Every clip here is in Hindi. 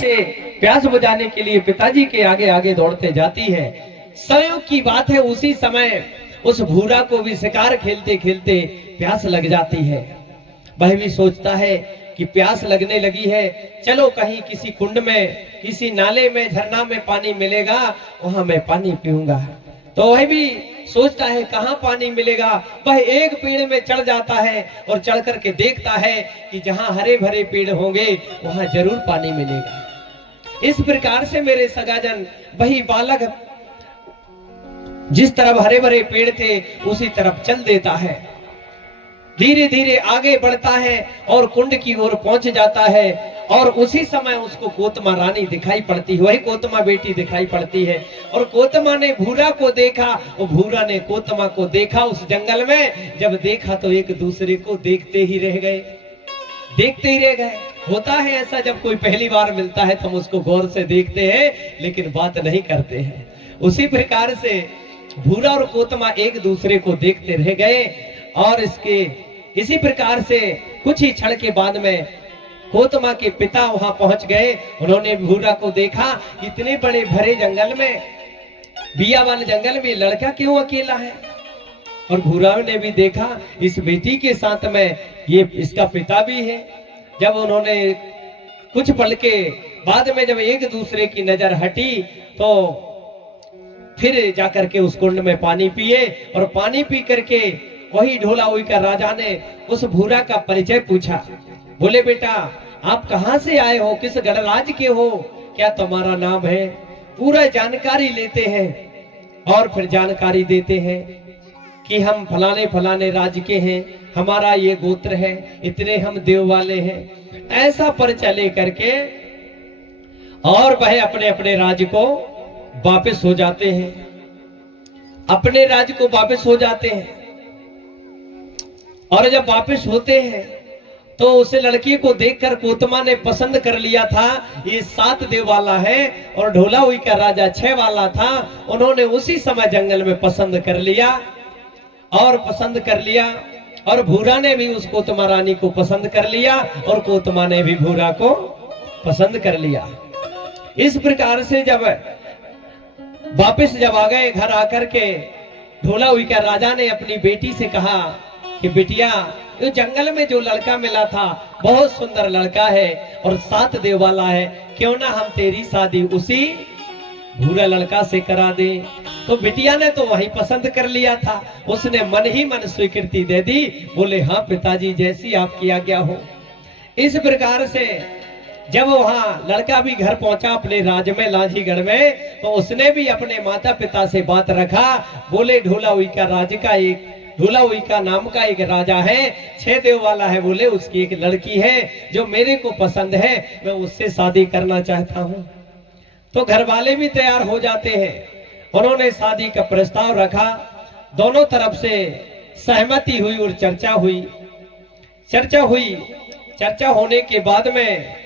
से प्यास बुझाने के लिए पिताजी के आगे आगे दौड़ते जाती है। संयोग की बात है, उसी समय उस भूरा को भी शिकार खेलते खेलते प्यास लग जाती है। वह भी सोचता है कि प्यास लगने लगी है, चलो कहीं किसी कुंड में, किसी नाले में, झरना में पानी मिलेगा, वहां मैं पानी पीऊंगा। तो वह भी सोचता है कहाँ पानी मिलेगा। वह एक पेड़ में चढ़ जाता है और चढ़ करके देखता है कि जहां हरे भरे पेड़ होंगे वहां जरूर पानी मिलेगा। इस प्रकार से मेरे सगाजन वही बालक जिस तरफ हरे भरे पेड़ थे उसी तरफ चल देता है। धीरे धीरे आगे बढ़ता है और कुंड की ओर पहुंच जाता है। और उसी समय उसको कोतमा रानी दिखाई पड़ती है, वही कोतमा बेटी दिखाई पड़ती है। और कोतमा ने भूरा को देखा और भूरा ने कोतमा को देखा। उस जंगल में जब देखा तो एक दूसरे को देखते ही रह गए, देखते ही रह गए। होता है ऐसा, जब कोई पहली बार मिलता है तो हम उसको गौर से देखते हैं लेकिन बात नहीं करते हैं। उसी प्रकार से भूरा और कोतमा एक दूसरे को देखते रह गए। और इसी प्रकार से कुछ ही क्षण के बाद में कोतमा के पिता वहां पहुंच गए। उन्होंने भूरा को देखा, इतने बड़े भरे जंगल में, बिया वाले जंगल में लड़का क्यों अकेला है। और भूरा ने भी देखा इस बेटी के साथ में ये इसका पिता भी है। जब उन्होंने कुछ पल के बाद में जब एक दूसरे की नजर हटी तो फिर जाकर के उस कुंड में पानी पिए। और पानी पी करके वही ढोलावी का राजा ने उस भूरा का परिचय पूछा। बोले, बेटा आप कहां से आए हो, किस गणराज के हो, क्या तुम्हारा नाम है। पूरा जानकारी लेते हैं और फिर जानकारी देते हैं कि हम फलाने फलाने राज्य के हैं, हमारा ये गोत्र है, इतने हम देव वाले हैं। ऐसा परिचय लेकर के और वह अपने अपने राज्य को वापस हो जाते हैं, अपने राज्य को वापस हो जाते हैं। और जब वापस होते हैं तो उस लड़की को देखकर कोतमा ने पसंद कर लिया था, ये 7 देव वाला है और ढोलावी का राजा 6 वाला था। उन्होंने उसी समय जंगल में पसंद कर लिया और भूरा ने भी उस कोतमा रानी को पसंद कर लिया और कोतमा ने भी भूरा को पसंद कर लिया। इस प्रकार से जब वापस आ गए घर आकर के, ढोलावी का राजा ने अपनी बेटी से कहा कि बिटिया, ये जंगल में जो लड़का मिला था बहुत सुंदर लड़का है और 7 देव वाला है, क्यों ना हम तेरी शादी उसी भूरा लड़का से करा दे। तो बिटिया ने तो वही पसंद कर लिया था, उसने मन ही मन स्वीकृति दे दी। बोले, हाँ पिताजी, जैसी आपकी आज्ञा हो। इस प्रकार से जब वहां लड़का भी घर पहुंचा अपने राज्य में, लांझीगढ़ में, तो उसने भी अपने माता पिता से बात रखा। बोले, ढोलावी का नाम का एक राजा है, 6 देव वाला है। बोले, उसकी एक लड़की है जो मेरे को पसंद है, मैं उससे शादी करना चाहता हूं। तो घर वाले भी तैयार हो जाते हैं। उन्होंने शादी का प्रस्ताव रखा, दोनों तरफ से सहमति हुई और चर्चा हुई। चर्चा होने के बाद में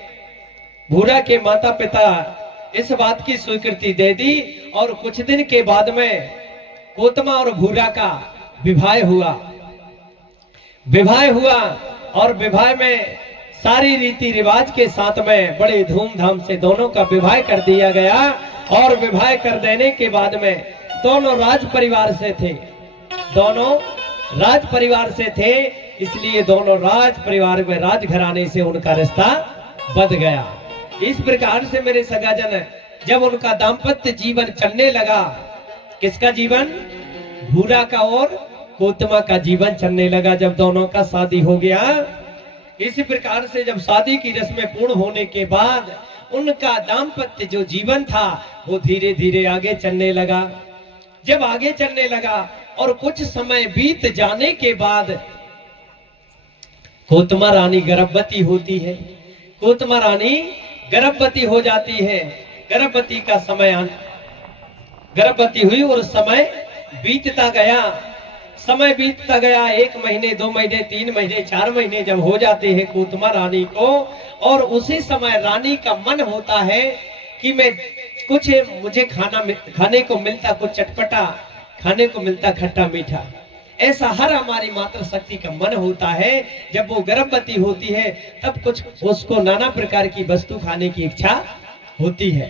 भूरा के माता पिता इस बात की स्वीकृति दे दी। और कुछ दिन के बाद में कोतमा और भूरा का विवाह हुआ और विवाह में सारी रीति रिवाज के साथ में बड़े धूमधाम से दोनों का विवाह कर दिया गया। और विवाह कर देने के बाद में दोनों राज परिवार से थे, इसलिए दोनों राज परिवार में राजघराने से उनका रिश्ता बंध गया। इस प्रकार से मेरे सगाजन, जब उनका दाम्पत्य जीवन चलने लगा, किसका जीवन, भूरा का और कोतमा का जीवन चलने लगा, जब दोनों का शादी हो गया। इसी प्रकार से जब शादी की रस्में पूर्ण होने के बाद उनका दाम्पत्य जो जीवन था वो धीरे धीरे आगे चलने लगा। जब आगे चलने लगा और कुछ समय बीत जाने के बाद कोतमा रानी गर्भवती होती है। कोतमा रानी गर्भवती हो जाती है। गर्भवती का समय, गर्भवती हुई और समय बीतता गया। 1 महीने, 2 महीने, 3 महीने, 4 महीने जब हो जाते हैं कोतमा रानी को, और उसी समय रानी का मन होता है कि मुझे खाने को मिलता कुछ चटपटा, खाने को मिलता खट्टा मीठा। ऐसा हर हमारी मातृ शक्ति का मन होता है। जब वो गर्भवती होती है तब कुछ उसको नाना प्रकार की वस्तु खाने की इच्छा होती है।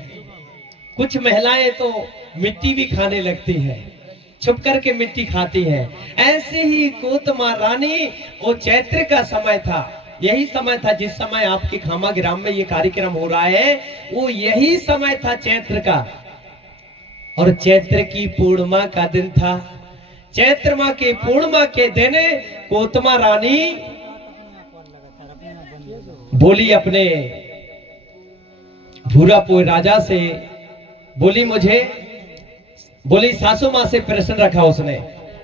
कुछ महिलाएं तो मिट्टी भी खाने लगती है, छुप करके मिट्टी खाती है। ऐसे ही कोतमा रानी, वो चैत्र का समय था, यही समय था जिस समय आपके खामा ग्राम में ये कार्यक्रम हो रहा है, वो यही समय था चैत्र का। और चैत्र की पूर्णिमा का दिन था। चैत्र माह के पूर्णिमा के दिन कोतमा रानी बोली अपने भूरापुर राजा से, बोली सासू माँ से प्रश्न रखा उसने।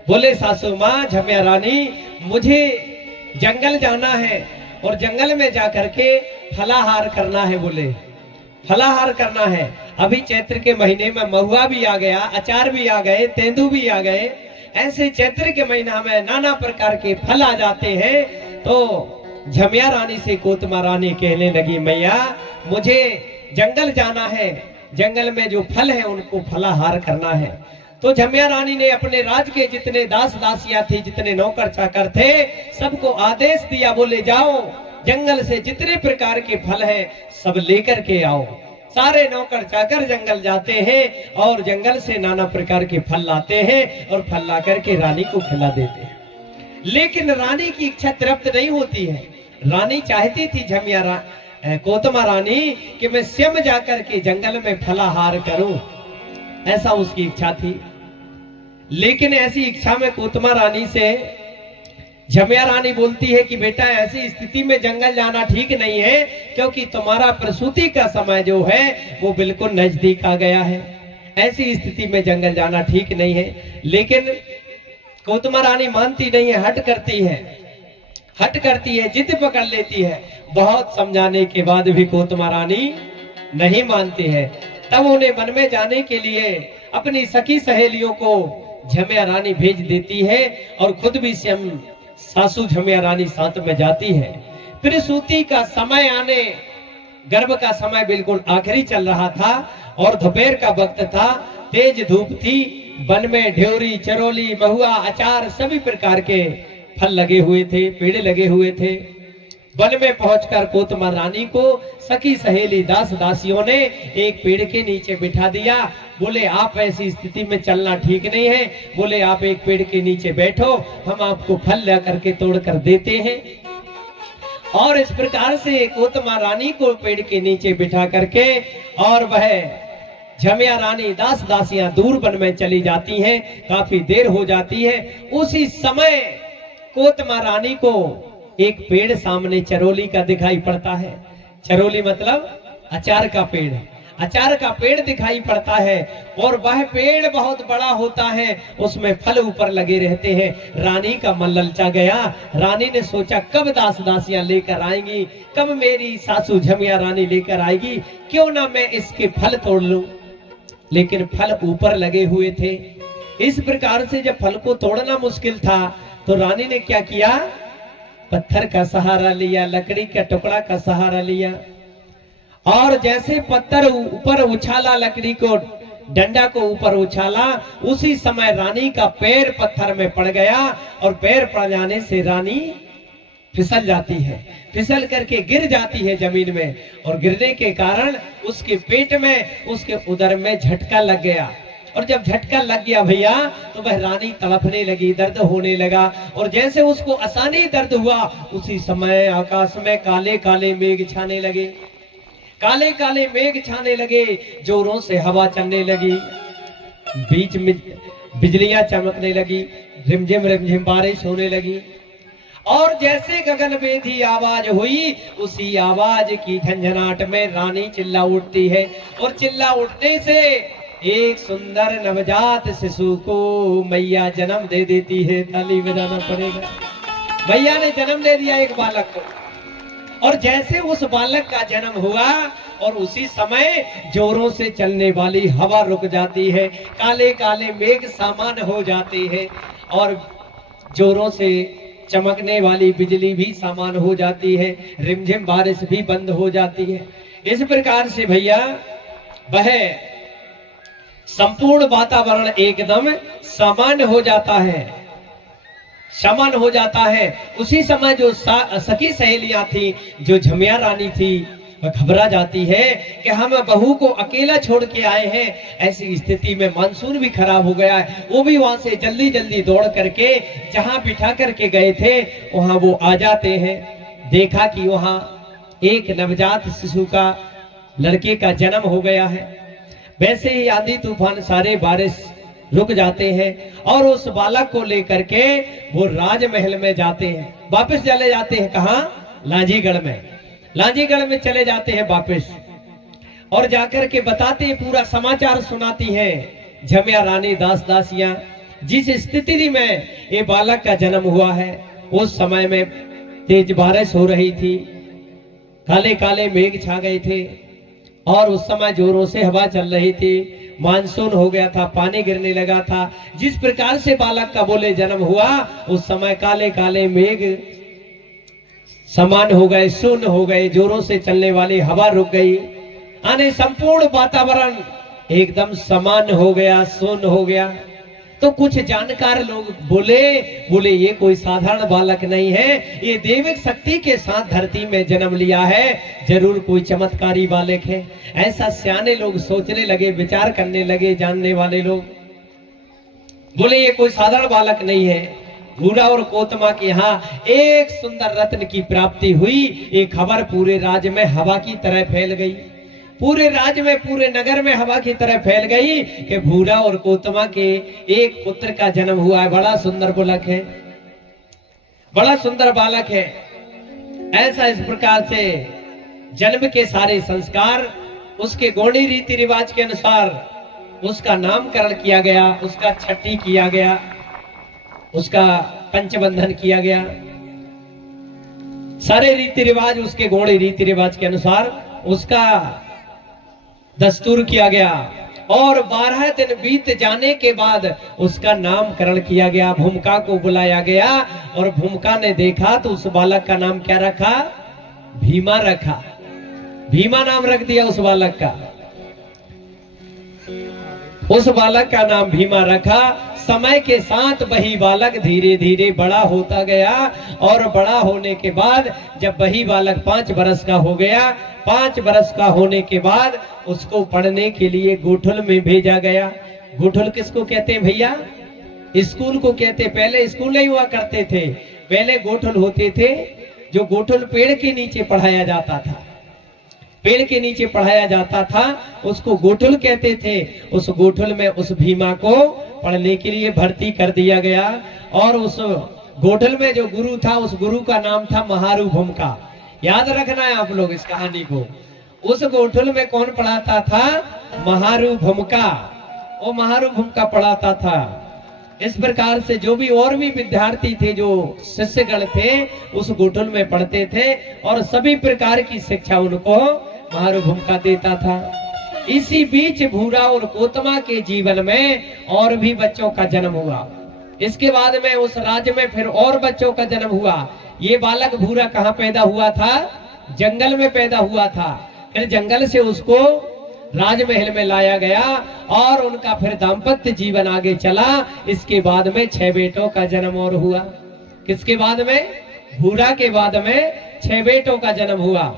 बोले सासू माँ झमिया रानी, मुझे जंगल जाना है और जंगल में जाकर के फलाहार करना है। बोले फलाहार करना है। अभी चैत्र के महीने में महुआ भी आ गया, अचार भी आ गए, तेंदू भी आ गए। ऐसे चैत्र के महीना में नाना प्रकार के फल आ जाते हैं। तो झमिया रानी से कोतमा रानी कहने लगी, मैया मुझे जंगल जाना है, जंगल में जो फल है उनको फलाहार करना है। तो झमिया रानी ने अपने राज के जितने दास दासियां थी, जितने नौकर चाकर थे, सबको आदेश दिया। बोले जाओ जंगल से जितने प्रकार के फल है सब लेकर के आओ। सारे नौकर चाकर जंगल जाते हैं और जंगल से नाना प्रकार के फल लाते हैं और फल ला करके रानी को खिला देते हैं। लेकिन रानी की इच्छा तृप्त नहीं होती है। रानी चाहती थी कोतमा रानी कि मैं स्वयं जाकर के जंगल में फलाहार करूं, ऐसा उसकी इच्छा थी। लेकिन ऐसी इच्छा में कोतमा रानी से झमिया रानी बोलती है कि बेटा ऐसी स्थिति में जंगल जाना ठीक नहीं है, क्योंकि तुम्हारा प्रसूति का समय जो है वो बिल्कुल नजदीक आ गया है। ऐसी स्थिति में जंगल जाना ठीक नहीं है। लेकिन कोतमा रानी मानती नहीं है, हट करती है, जिद पकड़ लेती है। बहुत समझाने के बाद भी कोतमा रानी नहीं मानती है। तब उन्हें वन में जाने के लिए अपनी सखी सहेलियों को झमिया रानी भेज देती है और खुद भी स्वयं सासू झमिया रानी साथ में जाती है। फिर सूती का समय आने, गर्भ का समय बिल्कुल आखिरी चल रहा था और दोपहर का वक्त था, तेज धूप थी। वन में ढ्योरी, चरोली, महुआ, अचार सभी प्रकार के फल लगे हुए थे, पेड़ लगे हुए थे। वन में पहुंचकर कोतमा रानी को सखी सहेली दास दासियों ने एक पेड़ के नीचे बिठा दिया। बोले आप ऐसी स्थिति में चलना ठीक नहीं है, बोले आप एक पेड़ के नीचे बैठो, हम आपको फल ला करके तोड़ कर देते हैं। और इस प्रकार से कोतमा रानी को पेड़ के नीचे बिठा करके और वह झमिया रानी दास दासियां दूर वन में चली जाती हैं। काफी देर हो जाती है। उसी समय कोतमा रानी को एक पेड़ सामने चरोली का दिखाई पड़ता है। चरोली मतलब अचार का पेड़। अचार का पेड़ दिखाई पड़ता है और वह पेड़ बहुत बड़ा होता है, उसमें फल ऊपर लगे रहते हैं। रानी का मन ललचा गया। रानी ने सोचा कब दास दासियां लेकर आएंगी, कब मेरी सासू झमिया रानी लेकर आएगी, क्यों ना मैं इसके फल तोड़ लूं। लेकिन फल ऊपर लगे हुए थे। इस प्रकार से जब फल को तोड़ना मुश्किल था तो रानी ने क्या किया, पत्थर का सहारा लिया, लकड़ी का टुकड़ा का सहारा लिया और जैसे पत्थर ऊपर उछाला, लकड़ी को डंडा को ऊपर उछाला, उसी समय रानी का पैर पत्थर में पड़ गया और पैर पड़ जाने से रानी फिसल जाती है, फिसल करके गिर जाती है जमीन में और गिरने के कारण उसके पेट में, उसके उदर में झटका लग गया। और जब झटका लग गया भैया तो वह रानी तड़पने लगी, दर्द होने लगा और जैसे उसको आसानी दर्द हुआ उसी समय आकाश में काले काले मेघ छाने लगे, काले काले मेघ छाने लगे, जोरों से हवा चलने लगी, बीच में बिजलियां चमकने लगी, रिमझिम रिमझिम बारिश होने लगी और जैसे गगनभेदी आवाज हुई उसी आवाज की झंझनाहट में रानी चिल्ला उठती है और चिल्ला उठने से एक सुंदर नवजात शिशु को मैया जन्म दे देती है। ताली बजाना पड़ेगा। मैया ने जन्म दे दिया एक बालक को और जैसे उस बालक का जन्म हुआ और उसी समय जोरों से चलने वाली हवा रुक जाती है, काले काले मेघ सामान हो जाते हैं और जोरों से चमकने वाली बिजली भी सामान हो जाती है, रिमझिम बारिश भी बंद हो जाती है। इस प्रकार से भैया वह संपूर्ण वातावरण एकदम सामान्य हो जाता है, समान हो जाता है। उसी समय जो सखी सहेलियां थी, जो झमिया रानी थी, घबरा जाती है कि हम बहू को अकेला छोड़ के आए हैं। ऐसी स्थिति में मानसून भी खराब हो गया है। वो भी वहां से जल्दी जल्दी दौड़ करके जहां बिठा करके गए थे वहां वो आ जाते हैं। देखा कि वहां एक नवजात शिशु का, लड़के का जन्म हो गया है। वैसे ही आंधी तूफान सारे बारिश रुक जाते हैं और उस बालक को लेकर के वो राजमहल में जाते हैं। वापस चले जाते हैं कहां? लांजीगढ़ में। लांजीगढ़ में चले जाते हैं वापस और जाकर के बताते हैं, पूरा समाचार सुनाती हैं झमिया रानी दास दासियां। जिस स्थिति में ये बालक का जन्म हुआ है उस समय में तेज बारिश हो रही थी, काले काले मेघ छा गए थे और उस समय जोरों से हवा चल रही थी। मानसून हो गया था, पानी गिरने लगा था। जिस प्रकार से बालक का बोले जन्म हुआ उस समय काले काले मेघ समान हो गए, शून्य हो गए, जोरों से चलने वाली हवा रुक गई, यानी संपूर्ण वातावरण एकदम समान हो गया, शून्य हो गया। तो कुछ जानकार लोग बोले ये कोई साधारण बालक नहीं है, ये दैविक शक्ति के साथ धरती में जन्म लिया है, जरूर कोई चमत्कारी बालक है। ऐसा सियाने लोग सोचने लगे, विचार करने लगे, जानने वाले लोग बोले ये कोई साधारण बालक नहीं है। भूरा और कोतमा के यहाँ एक सुंदर रत्न की प्राप्ति हुई। ये खबर पूरे राज्य में हवा की तरह फैल गई, पूरे राज्य में, पूरे नगर में हवा की तरह फैल गई कि भूरा और कोतमा के एक पुत्र का जन्म हुआ है। बड़ा सुंदर बालक है, बड़ा सुंदर बालक है। ऐसा इस प्रकार से जन्म के सारे संस्कार उसके गौणी रीति रिवाज के अनुसार उसका नामकरण किया गया, उसका छठी किया गया, उसका पंचबंधन किया गया। सारे रीति रिवाज उसके गौणी रीति रिवाज के अनुसार उसका दस्तूर किया गया और 12 दिन बीत जाने के बाद उसका नामकरण किया गया। भूमिका को बुलाया गया और भूमिका ने देखा तो उस बालक का नाम क्या रखा? भीमा रखा। भीमा नाम रख दिया उस बालक का। उस बालक का नाम भीमा रखा। समय के साथ वही बालक धीरे धीरे बड़ा होता गया और बड़ा होने के बाद जब वही बालक 5 वर्ष का हो गया, 5 वर्ष का होने के बाद उसको पढ़ने के लिए गोठुल में भेजा गया। गोठुल किसको कहते हैं भैया? स्कूल को कहते। पहले स्कूल नहीं हुआ करते थे, पहले गोठुल होते थे। जो गोठुल पेड़ के नीचे पढ़ाया जाता था, पेड़ के नीचे पढ़ाया जाता था, उसको गोठुल कहते थे। उस गोठुल में उस भीमा को पढ़ने के लिए भर्ती कर दिया गया और उस गोठुल में जो गुरु था उस गुरु का नाम था महारू भूमिका। याद रखना है आप लोग इस कहानी को। उस गोठुल में कौन पढ़ाता था? महारू भूमिका। वो महारू भूमिका पढ़ाता था। इस प्रकार से जो भी और भी विद्यार्थी थे, जो शिष्यगण थे, उस गोठुल में पढ़ते थे और सभी प्रकार की शिक्षा उनको महारू भूमिका देता था। इसी बीच भूरा और कोतमा के जीवन में और भी बच्चों का जन्म हुआ। इसके बाद में उस राज्य में फिर और बच्चों का जन्म हुआ। ये बालक भूरा कहाँ पैदा हुआ था? जंगल में पैदा हुआ था। फिर जंगल से उसको राजमहल में लाया गया और उनका फिर दाम्पत्य जीवन आगे चला। इसके बाद में 6 बेटों का जन्म और हुआ। किसके बाद में? भूरा के बाद में 6 बेटों का जन्म हुआ,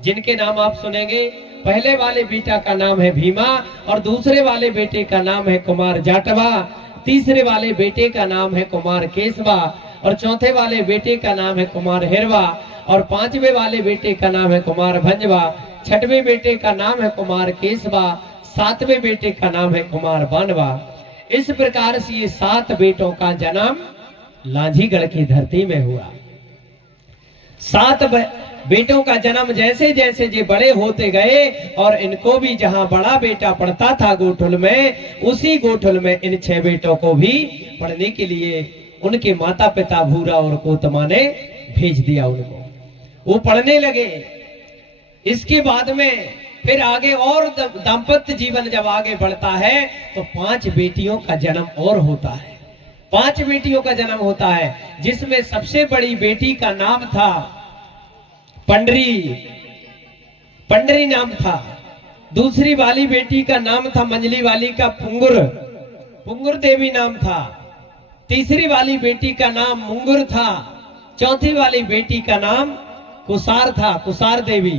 जिनके नाम आप सुनेंगे। पहले वाले बेटा का नाम है भीमा और दूसरे वाले बेटे का नाम है कुमार जाटवा, तीसरे वाले बेटे का नाम है कुमार केशवा और चौथे वाले बेटे का नाम है कुमार हिरवा और 5वें वाले बेटे का नाम है कुमार भंजवा, 6वें बेटे का नाम है कुमार केशवा, 7वें बेटे का नाम है कुमार बानवा। इस प्रकार से ये 7 बेटों का जन्म लांजीगढ़ की धरती में हुआ। 7 बेटों का जन्म जैसे जैसे ये बड़े होते गए और इनको भी जहां बड़ा बेटा पढ़ता था गोठुल में, उसी गोठुल में इन 6 बेटों को भी पढ़ने के लिए उनके माता पिता भूरा और कोतमा ने भेज दिया उनको। वो पढ़ने लगे। इसके बाद में फिर आगे और दाम्पत्य जीवन जब आगे बढ़ता है तो 5 बेटियों का जन्म और होता है। 5 बेटियों का जन्म होता है, जिसमें सबसे बड़ी बेटी का नाम था पंडरी, पंडरी नाम था। दूसरी वाली बेटी का नाम था मंजली वाली का पुंगुर, पुंगुर देवी नाम था। तीसरी वाली बेटी का नाम मुंगुर था। चौथी वाली बेटी का नाम कुसार था, कुसार देवी।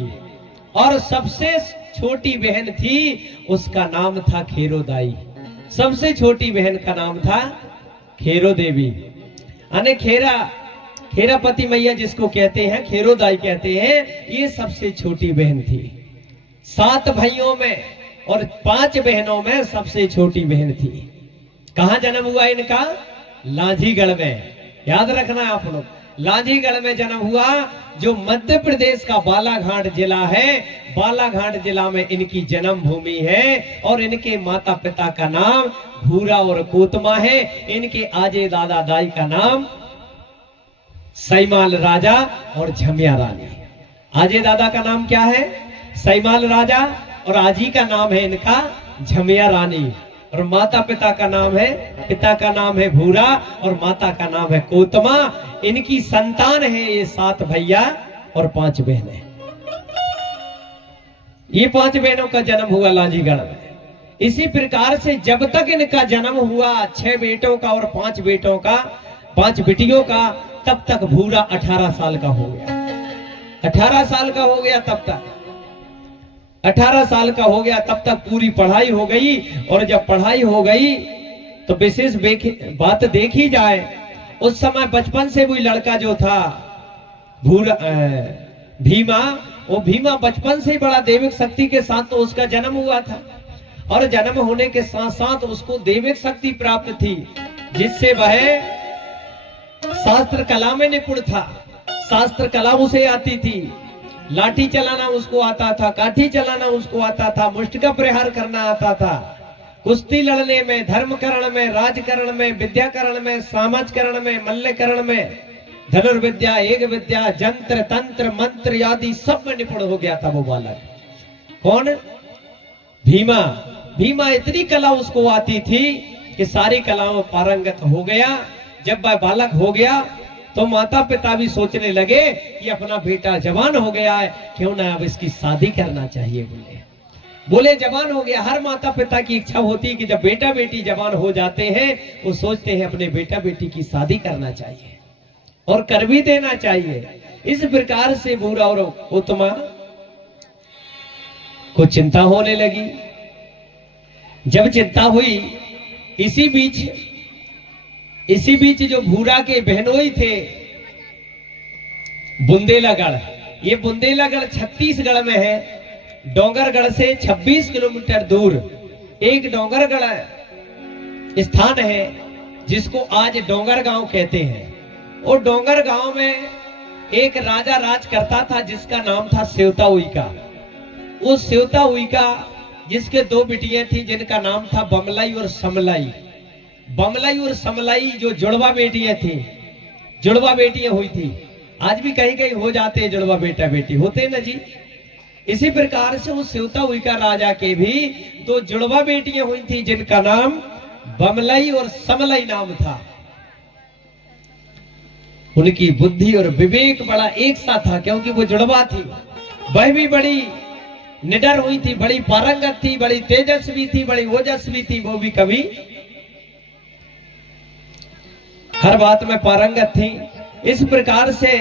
और सबसे छोटी बहन थी, उसका नाम था खेरोदाई। सबसे छोटी बहन का नाम था खेरो देवी। अने खेरापति मैया जिसको कहते हैं, खेरोदाई कहते हैं, ये सबसे छोटी बहन थी। 7 भाइयों में और 5 बहनों में सबसे छोटी बहन थी। कहां जन्म हुआ इनका? लांझीगढ़ में। याद रखना है आप लोग, लांझीगढ़ में जन्म हुआ, जो मध्य प्रदेश का बालाघाट जिला है। बालाघाट जिला में इनकी जन्म भूमि है और इनके माता पिता का नाम भूरा और कोतमा है। इनके आजे दादा दाई का नाम सैमाल राजा और झमिया रानी। आजे दादा का नाम क्या है? सैमाल राजा, और आजी का नाम है इनका झमिया रानी। और माता पिता का नाम है, पिता का नाम है भूरा और माता का नाम है कोतमा। इनकी संतान है ये 7 भैया और 5 बहनें। ये 5 बहनों का जन्म हुआ लांझीगढ़ में। इसी प्रकार से जब तक इनका जन्म हुआ 6 बेटों का और 5 बेटों का, 5 बेटियों का, तब तक भूरा 18 साल का हो गया। 18 साल का हो गया तब तक, 18 साल का हो गया तब तक पूरी पढ़ाई हो गई। और जब पढ़ाई हो गई तो विशेष बात देखी जाए, उस समय बचपन से वही लड़का जो था भीमा, वो भीमा बचपन से बड़ा दैविक शक्ति के साथ तो उसका जन्म हुआ था। और जन्म होने के साथ साथ उसको दैविक शक्ति प्राप्त थी, जिससे वह शास्त्र कला में निपुण था। शास्त्र कला उसे आती थी, लाठी चलाना उसको आता था, काठी चलाना उसको आता था, मुष्ट का प्रहार करना आता था, कुश्ती लड़ने में, धर्मकरण में, राजकरण में, विद्याकरण में, समाजकरण में, मल्लकरण में, धनुर्विद्या, एक विद्या, जंत्र तंत्र मंत्र आदि सब में निपुण हो गया था वो बालक। कौन? भीमा। भीमा इतनी कला उसको आती थी कि सारी कलाओं में पारंगत हो गया। जब वह बालक हो गया तो माता पिता भी सोचने लगे कि अपना बेटा जवान हो गया है, क्यों ना अब इसकी शादी करना चाहिए। बोले जवान हो गया। हर माता पिता की इच्छा होती है कि जब बेटा बेटी जवान हो जाते हैं, वो सोचते हैं अपने बेटा बेटी की शादी करना चाहिए और कर भी देना चाहिए। इस प्रकार से भूरा और उत्तमा को चिंता होने लगी। जब चिंता हुई, इसी बीच जो भूरा के बहनोई थे बुंदेलागढ़, ये बुंदेलागढ़ छत्तीसगढ़ में है। डोंगरगढ़ से 26 किलोमीटर दूर एक डोंगरगढ़ स्थान है, जिसको आज डोंगर गांव कहते हैं। और डोंगर गांव में एक राजा राज करता था, जिसका नाम था सेवता उइका। उस सेवता उइका जिसके 2 बिटियां थी, जिनका नाम था बमलाई और समलाई। बमलाई और समलाई जो जुड़वा बेटियां थी, जुड़वा बेटियां हुई थी। आज भी कहीं कहीं हो जाते हैं जुड़वा बेटा बेटी, होते ना जी। इसी प्रकार से उस सेवता उइका राजा के भी 2 जुड़वा बेटियां हुई थी, जिनका नाम बमलाई और समलाई नाम था। उनकी बुद्धि और विवेक बड़ा एक सा था, क्योंकि वो जुड़वा थी। वह भी बड़ी निडर हुई थी, बड़ी पारंगत थी, बड़ी तेजस्वी थी, बड़ी ओजस्वी थी। वो भी कभी हर बात में पारंगत थी। इस प्रकार से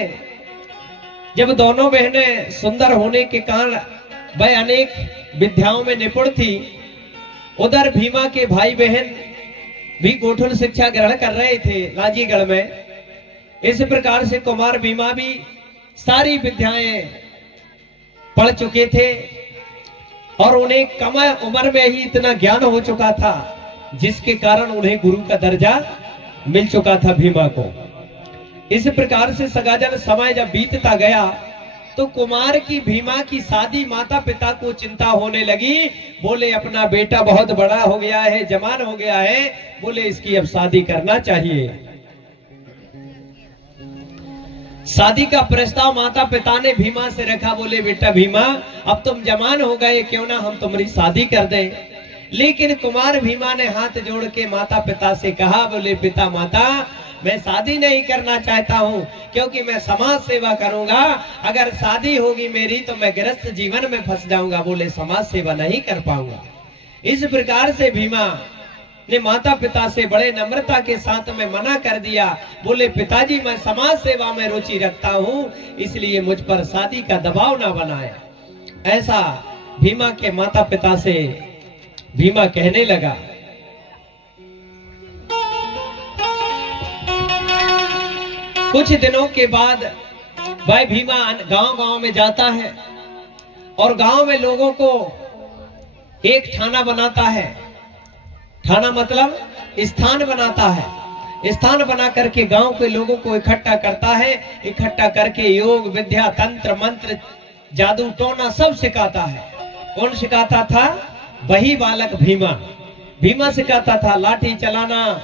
जब दोनों बहनें सुंदर होने के कारण वह अनेक विद्याओं में निपुण थी, उधर भीमा के भाई बहन भी गोठुल शिक्षा ग्रहण कर रहे थे लांझीगढ़ में। इस प्रकार से कुमार भीमा भी सारी विद्याएं पढ़ चुके थे और उन्हें कम उम्र में ही इतना ज्ञान हो चुका था, जिसके कारण उन्हें गुरु का दर्जा मिल चुका था भीमा को। इस प्रकार से सगाजन समय जब बीतता गया तो कुमार की भीमा की शादी माता पिता को चिंता होने लगी। बोले अपना बेटा बहुत बड़ा हो गया है, जवान हो गया है, बोले इसकी अब शादी करना चाहिए। शादी का प्रस्ताव माता पिता ने भीमा से रखा। बोले बेटा भीमा, अब तुम जवान हो गए, क्यों ना हम तुम्हारी शादी कर दें। लेकिन कुमार भीमा ने हाथ जोड़ के माता पिता से कहा, बोले पिता माता, मैं शादी नहीं करना चाहता हूं, क्योंकि मैं समाज सेवा करूंगा। अगर शादी होगी मेरी तो मैं गृहस्थ जीवन में फंस जाऊंगा, बोले समाज सेवा नहीं कर पाऊंगा। इस प्रकार से भीमा ने माता पिता से बड़े नम्रता के साथ में मना कर दिया। बोले पिताजी, मैं समाज सेवा में रुचि रखता हूं, इसलिए मुझ पर शादी का दबाव ना बनाया। ऐसा भीमा के माता पिता से भीमा कहने लगा। कुछ दिनों के बाद भाई भीमा गांव-गांव में जाता है और गांव में लोगों को एक ठाना बनाता है। ठाना मतलब स्थान बनाता है। स्थान बना करके गांव के लोगों को इकट्ठा करता है। इकट्ठा करके योग विद्या तंत्र मंत्र जादू टोना सब सिखाता है। कौन सिखाता था? वही बालक भीमा। भीमा सिखाता था लाठी चलाना,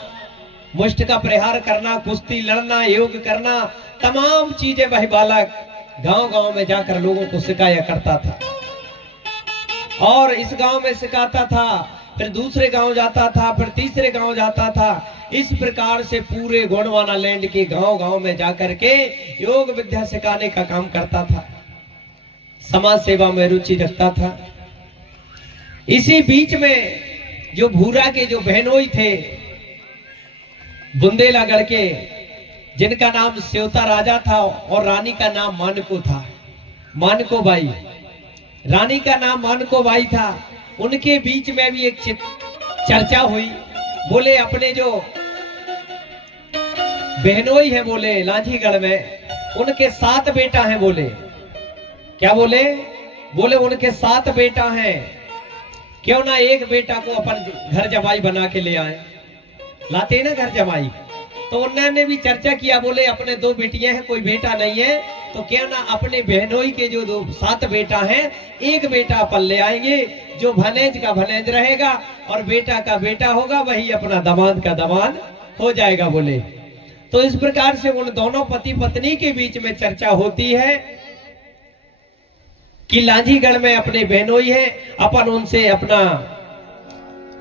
मुष्ट का प्रहार करना, कुश्ती लड़ना, योग करना, तमाम चीजें वही बालक गांव-गांव में जाकर लोगों को सिखाया करता था। और इस गांव में सिखाता था, फिर दूसरे गांव जाता था, फिर तीसरे गांव जाता था। इस प्रकार से पूरे गोंडवाना लैंड के गांव-गांव में जाकर के योग विद्या सिखाने का काम करता था। समाज सेवा में रुचि रखता था। इसी बीच में जो भूरा के जो बहनोई थे बुंदेलागढ़ के, जिनका नाम सेवता राजा था और रानी का नाम मानको था, मानको बाई, रानी का नाम मानको बाई था। उनके बीच में भी एक चर्चा हुई। बोले अपने जो बहनोई है बोले लांझीगढ़ में, उनके 7 बेटा हैं। बोले क्या बोले? बोले उनके 7 बेटा हैं, क्यों ना एक बेटा को अपन घर जमाई बना के ले आए। लाते ना घर जमाई। तो उन्होंने भी चर्चा किया। बोले अपने 2 बेटियां हैं, कोई बेटा नहीं है, तो क्यों ना अपने बहनोई के जो 7 बेटा हैं, एक बेटा अपन ले आएंगे। जो भनेज का भनेज रहेगा और बेटा का बेटा होगा, वही अपना दामाद का दामाद हो जाएगा। बोले तो इस प्रकार से उन दोनों पति पत्नी के बीच में चर्चा होती है कि लांझीगढ़ में अपने बहनोई है, अपन उनसे अपना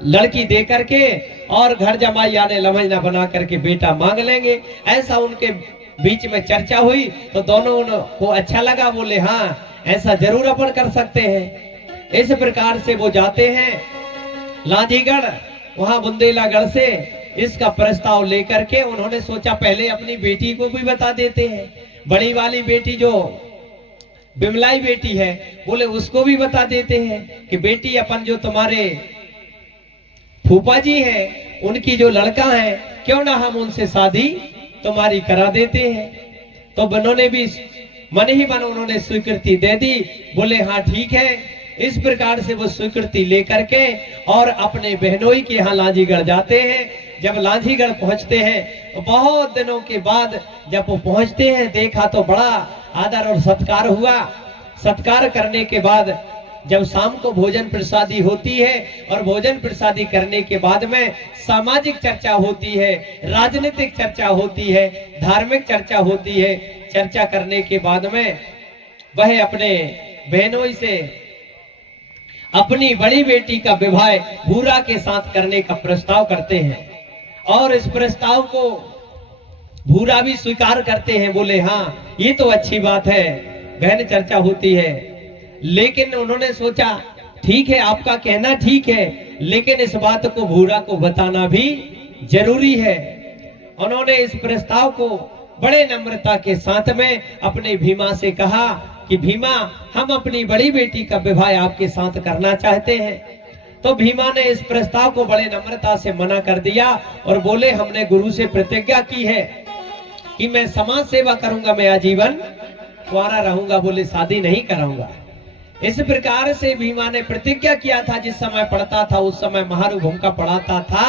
लड़की दे करके और घर जमाई यानी लमजना बना करके बेटा मांग लेंगे। ऐसा उनके बीच में चर्चा हुई तो दोनों को अच्छा लगा। बोले हाँ ऐसा जरूर अपन कर सकते हैं। इस प्रकार से वो जाते हैं लांझीगढ़, वहां बुंदेलागढ़ से इसका प्रस्ताव लेकर के उन्होंने सोचा पहले अपनी बेटी को भी बता देते हैं। बड़ी वाली बेटी जो बिमलाई बेटी है, बोले उसको भी बता देते हैं कि बेटी अपन जो तुम्हारे फूफा जी हैं, उनकी जो लड़का है, क्यों ना हम उनसे शादी तुम्हारी करा देते हैं। तो उन्होंने भी मन ही मन उन्होंने स्वीकृति दे दी। बोले हाँ ठीक है। इस प्रकार से वो स्वीकृति लेकर के और अपने बहनोई के यहाँ लांझीगढ़ जाते हैं। जब लांझीगढ़ पहुंचते हैं तो बहुत दिनों के बाद जब वो पहुंचते हैं, देखा तो बड़ा आदर और सत्कार हुआ। सत्कार करने के बाद जब शाम को भोजन प्रसादी होती है और भोजन प्रसादी करने के बाद में सामाजिक चर्चा होती है, राजनीतिक चर्चा होती है, धार्मिक चर्चा होती है। चर्चा करने के बाद में वह अपने बहनोई से अपनी बड़ी बेटी का विवाह भूरा के साथ करने का प्रस्ताव करते हैं और इस प्रस्ताव को भूरा भी स्वीकार करते हैं। बोले हाँ ये तो अच्छी बात है, गहन चर्चा होती है। लेकिन उन्होंने सोचा ठीक है आपका कहना ठीक है, लेकिन इस बात को भूरा को बताना भी जरूरी है। उन्होंने इस प्रस्ताव को बड़े नम्रता के साथ में अपने भीमा से कहा कि भीमा हम अपनी बड़ी बेटी का विवाह आपके साथ करना चाहते हैं। तो भीमा ने इस प्रस्ताव को बड़े नम्रता से मना कर दिया और बोले हमने गुरु से प्रतिज्ञा की है कि मैं समाज सेवा करूंगा, मैं आजीवन कुंवारा रहूंगा, बोले शादी नहीं कराऊंगा। इस प्रकार से भीमा ने प्रतिज्ञा किया था। जिस समय पढ़ता था उस समय महारुभूम का पढ़ाता था,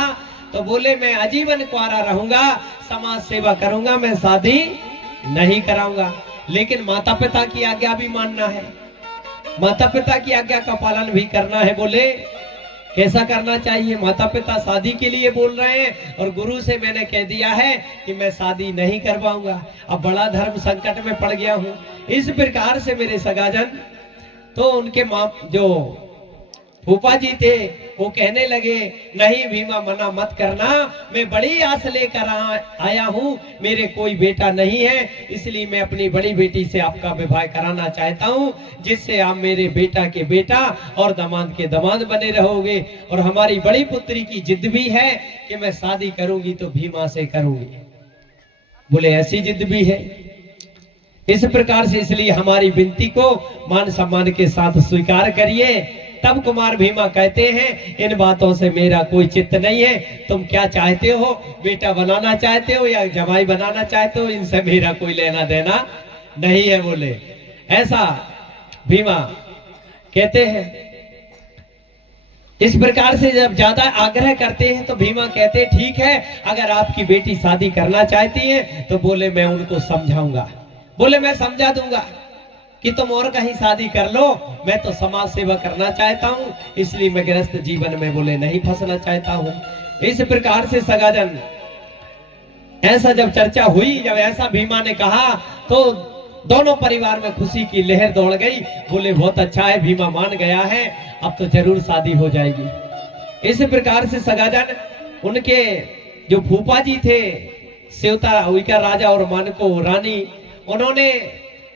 तो बोले मैं आजीवन कुंवारा रहूंगा, समाज सेवा करूंगा, मैं शादी नहीं कराऊंगा। लेकिन माता पिता की आज्ञा भी मानना है, माता पिता की आज्ञा का पालन भी करना है। बोले कैसा करना चाहिए? माता पिता शादी के लिए बोल रहे हैं और गुरु से मैंने कह दिया है कि मैं शादी नहीं करवाऊंगा, अब बड़ा धर्म संकट में पड़ गया हूं। इस प्रकार से मेरे सगाजन तो उनके माँ जो फूफा जी थे वो कहने लगे नहीं भीमा मना मत करना, मैं बड़ी आस लेकर आया हूँ, मेरे कोई बेटा नहीं है, इसलिए मैं अपनी बड़ी बेटी से आपका विवाह कराना चाहता हूँ, जिससे आप मेरे बेटा के बेटा और दामाद के दामाद बने रहोगे। और हमारी बड़ी पुत्री की जिद भी है कि मैं शादी करूंगी तो भीमा से करूंगी। बोले ऐसी जिद भी है? इस प्रकार से इसलिए हमारी विनती को मान सम्मान के साथ स्वीकार करिए। तब कुमार भीमा कहते हैं, इन बातों से मेरा कोई चित्त नहीं है। तुम क्या चाहते हो, बेटा बनाना चाहते हो या जमाई बनाना चाहते हो, इनसे मेरा कोई लेना देना नहीं है। बोले ऐसा भीमा कहते हैं। इस प्रकार से जब ज्यादा आग्रह करते हैं तो भीमा कहते हैं, ठीक है, अगर आपकी बेटी शादी करना चाहती है तो बोले मैं उनको समझाऊंगा। बोले मैं समझा दूंगा कि तुम और कहीं शादी कर लो, मैं तो समाज सेवा करना चाहता हूं, इसलिए मैं गृहस्थ जीवन में बोले नहीं फंसना चाहता हूं। इस प्रकार से सगाजन ऐसा जब चर्चा हुई, जब ऐसा भीमा ने कहा तो दोनों परिवार में खुशी की लहर दौड़ गई। बोले बहुत अच्छा है, भीमा मान गया है, अब तो जरूर शादी हो जाएगी। इस प्रकार से सगाजन उनके जो फूफा जी थे, सेवता उइका राजा और मानको रानी, उन्होंने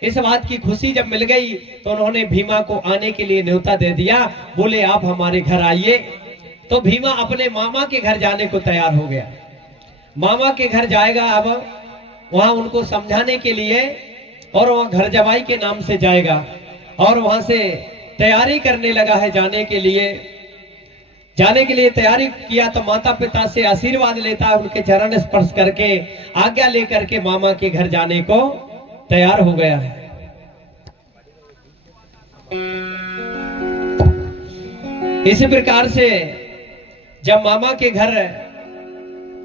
इस बात की खुशी जब मिल गई तो उन्होंने भीमा को आने के लिए न्योता दे दिया। बोले आप हमारे घर आइए। तो भीमा अपने मामा के घर जाने को तैयार हो गया। मामा के घर जाएगा, अब वहां उनको समझाने के लिए, और वहां घर जमाई के नाम से जाएगा और वहां से तैयारी करने लगा है जाने के लिए। तैयारी किया तो माता पिता से आशीर्वाद लेता है, उनके चरण स्पर्श करके आज्ञा लेकर के मामा के घर जाने को तैयार हो गया है। इसी प्रकार से जब मामा के घर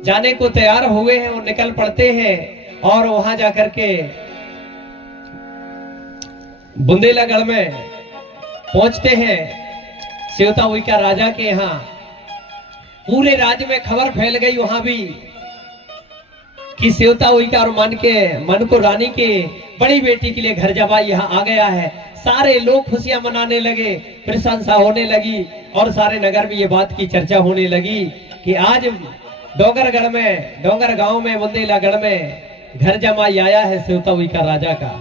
जाने को तैयार हुए हैं, वो निकल पड़ते हैं और वहां जाकर के बुंदेलागढ़ में पहुंचते हैं। सेवता उइका राजा के यहाँ पूरे राज्य में खबर फैल गई वहां भी कि सेवता उइका और मन को रानी के बड़ी बेटी के लिए घर जमाई यहाँ आ गया है। सारे लोग खुशियां मनाने लगे, प्रशंसा होने लगी और सारे नगर में ये बात की चर्चा होने लगी कि आज डोंगर गांव में बुंदेलागढ़ में घर जमाई आया है सेवता उइका राजा का।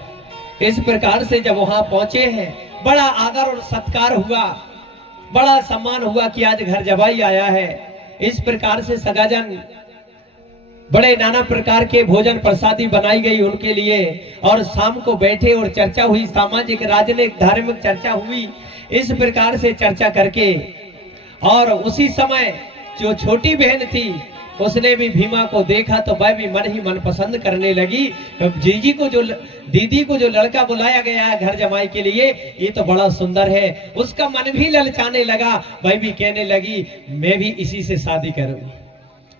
इस प्रकार से जब वहां पहुंचे हैं, बड़ा आदर और सत्कार हुआ, बड़ा सम्मान हुआ कि आज घर जमाई आया है। इस प्रकार से सगाजन बड़े नाना प्रकार के भोजन प्रसादी बनाई गई उनके लिए और शाम को बैठे और चर्चा हुई, सामाजिक राजनीतिक धार्मिक चर्चा हुई। इस प्रकार से चर्चा करके और उसी समय जो छोटी बहन थी उसने भी भीमा को देखा तो वह भी मन ही मन पसंद करने लगी। दीदी को जो लड़का बुलाया गया है घर जमाई के लिए, ये तो बड़ा सुंदर है। उसका मन भी ललचाने लगा, वह भी कहने लगी मैं भी इसी से शादी करूंगी।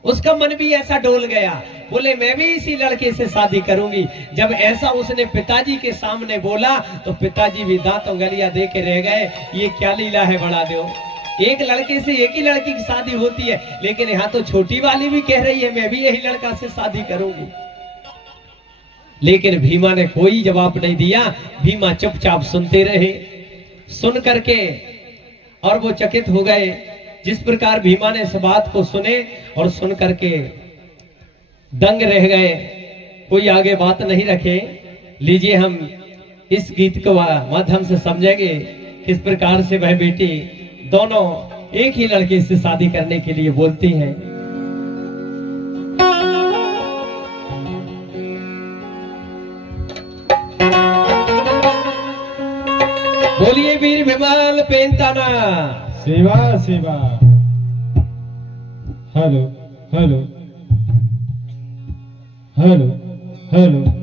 उसका मन भी ऐसा डोल गया, बोले मैं भी इसी लड़के से शादी करूंगी। जब ऐसा उसने पिताजी के सामने बोला तो पिताजी भी दांतों गलियां दे के रह गए, ये क्या लीला है बड़ा देव, एक लड़के से एक ही लड़की की शादी होती है, लेकिन यहाँ तो छोटी वाली भी कह रही है मैं भी यही लड़का से शादी करूंगी। लेकिन भीमा ने कोई जवाब नहीं दिया, भीमा चुपचाप सुनते रहे। सुन करके और वो चकित हो गए, जिस प्रकार भीमा ने इस बात को सुने और सुन करके दंग रह गए, कोई आगे बात नहीं रखे। लीजिए हम इस गीत को माध्यम से समझेंगे किस प्रकार से वह बेटी दोनों एक ही लड़के से शादी करने के लिए बोलती हैं। बोलिए वीर विमल पेंताना सेवा सेवा। Hello hello hello hello.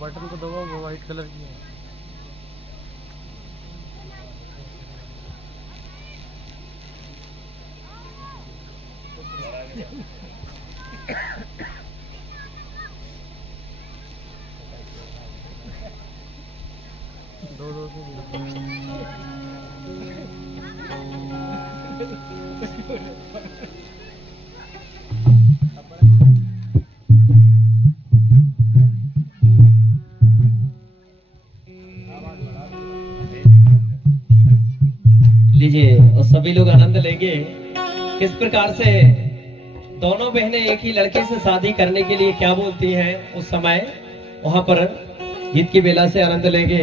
Button को दबाओ, वो वाइट कलर की है। दो दो से लीजिए, और सभी लोग आनंद लेंगे किस प्रकार से दोनों बहनें एक ही लड़के से शादी करने के लिए क्या बोलती हैं उस समय वहां पर गीत की बेला से आनंद लेंगे।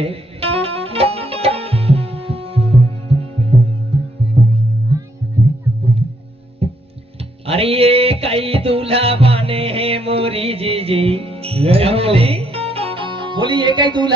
अरे ये कई दूल्हा बाने हैं मोरी जी जी, जय क्या हो। बोली? बोली ये कई दूल्हा